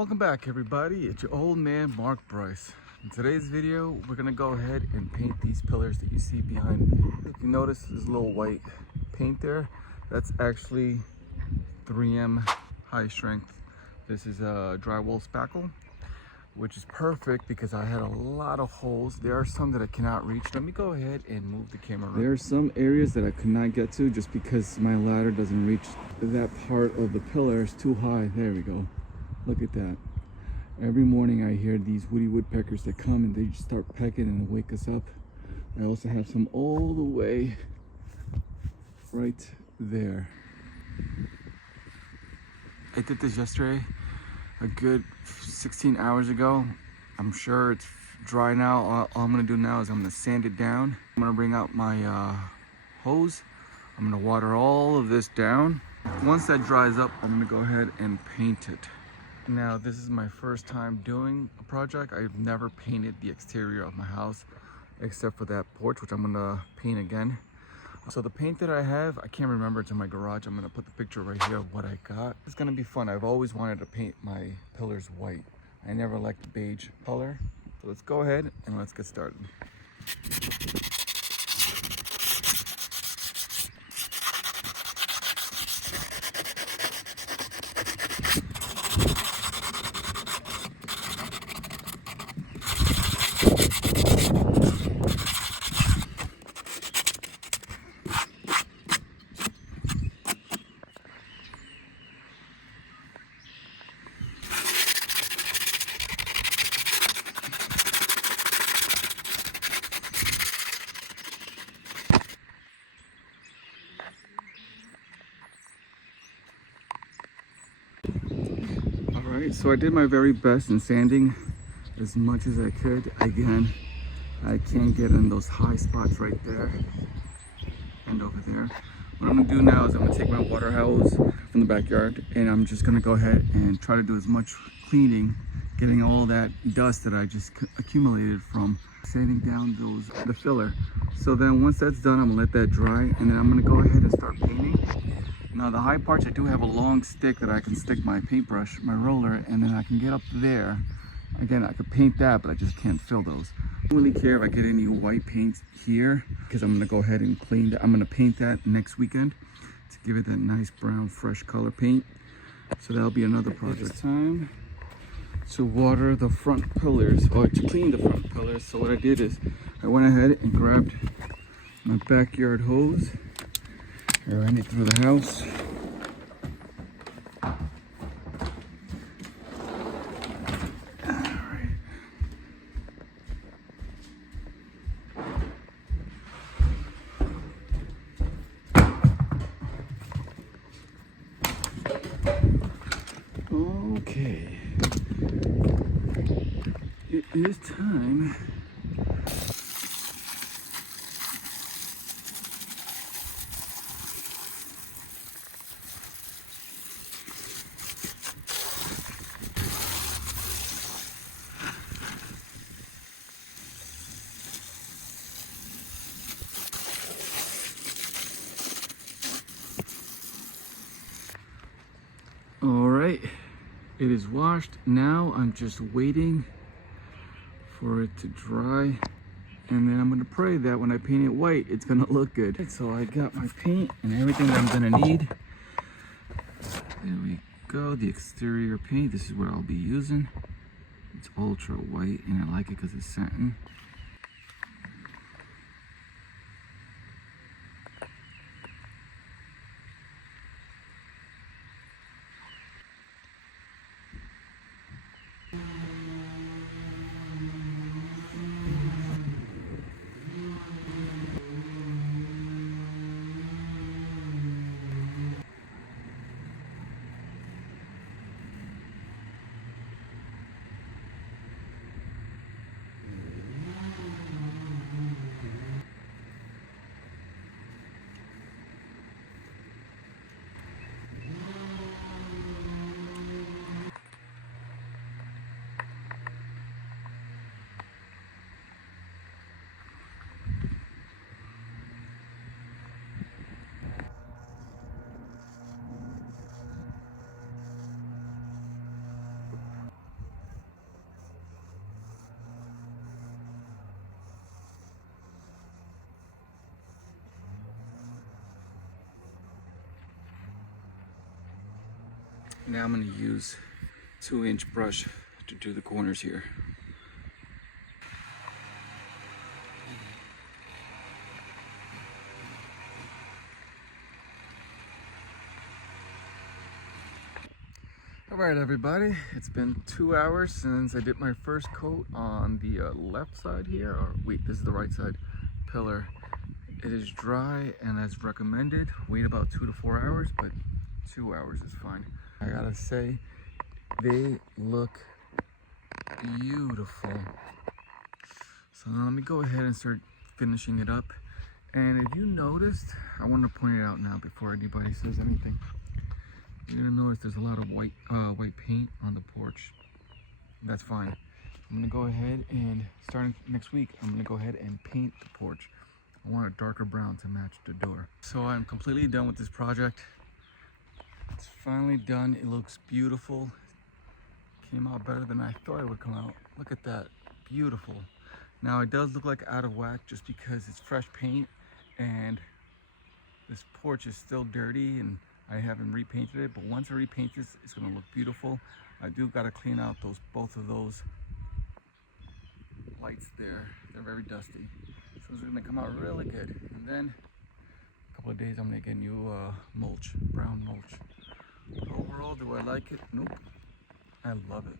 welcome back everybody. It's your old man Mark Bryce. In today's video we're gonna go ahead and paint these pillars that you see behind me. If you notice this little white paint there, that's actually 3M high strength. This is a drywall spackle, which is perfect because I had a lot of holes. There are some that I cannot reach. Let me go ahead and move the camera. There are some areas that I could not get to just because my ladder doesn't reach that part of the pillar. It's too high. There we go. Look at that. Every morning I hear these woody woodpeckers that come and they just start pecking and wake us up. I also have some all the way right there. I did this yesterday, a good 16 hours ago. I'm sure it's dry now. All I'm gonna do now is I'm gonna sand it down. I'm gonna bring out my hose. I'm gonna water all of this down. Once that dries up, I'm gonna go ahead and paint it. Now, this is my first time doing a project. I've never painted the exterior of my house except for that porch, which I'm gonna paint again. So the paint that I have, I can't remember, it's in my garage. I'm gonna put the picture right here of what I got. It's gonna be fun. I've always wanted to paint my pillars white. I never liked the beige color. So let's go ahead and let's get started. Alright, so I did my very best in sanding as much as I could. Again, I can't get in those high spots right there and over there. What I'm gonna do now is I'm gonna take my water hose from the backyard and I'm just gonna go ahead and try to do as much cleaning, getting all that dust that I just accumulated from sanding down the filler. So then once that's done, I'm gonna let that dry and then I'm gonna go ahead and start painting. Now the high parts, I do have a long stick that I can stick my paintbrush, my roller, and then I can get up there. Again, I could paint that, but I just can't fill those. I don't really care if I get any white paint here because I'm gonna go ahead and clean that. I'm gonna paint that next weekend to give it that nice brown, fresh color paint. So that'll be another project. It's time to water the front pillars, or to clean the front pillars. So what I did is I went ahead and grabbed my backyard hose. I ran it through the house. Alright. Okay. It is time . All right, it is washed. Now I'm just waiting for it to dry. And then I'm gonna pray that when I paint it white, it's gonna look good. So I got my paint and everything that I'm gonna need. There we go, the exterior paint. This is what I'll be using. It's ultra white and I like it because it's satin. Now I'm going to use 2-inch brush to do the corners here. All right, everybody, it's been 2 hours since I did my first coat on the left side here, or wait, this is the right side pillar. It is dry and as recommended. Wait about 2 to 4 hours, but 2 hours is fine. I gotta say, they look beautiful. So now let me go ahead and start finishing it up. And if you noticed, I want to point it out now before anybody says anything. You're gonna notice there's a lot of white paint on the porch. That's fine. I'm gonna go ahead and starting next week, I'm gonna go ahead and paint the porch. I want a darker brown to match the door. So I'm completely done with this project. It's finally done. It looks beautiful. Came out better than I thought it would come out. Look at that, beautiful. Now it does look like out of whack just because it's fresh paint and this porch is still dirty and I haven't repainted it, but once I repaint this, it's gonna look beautiful. I do gotta clean out both of those lights there. They're very dusty. So it's gonna come out really good. And then a couple of days, I'm gonna get new mulch, brown mulch. But overall, do I like it? Nope. I love it.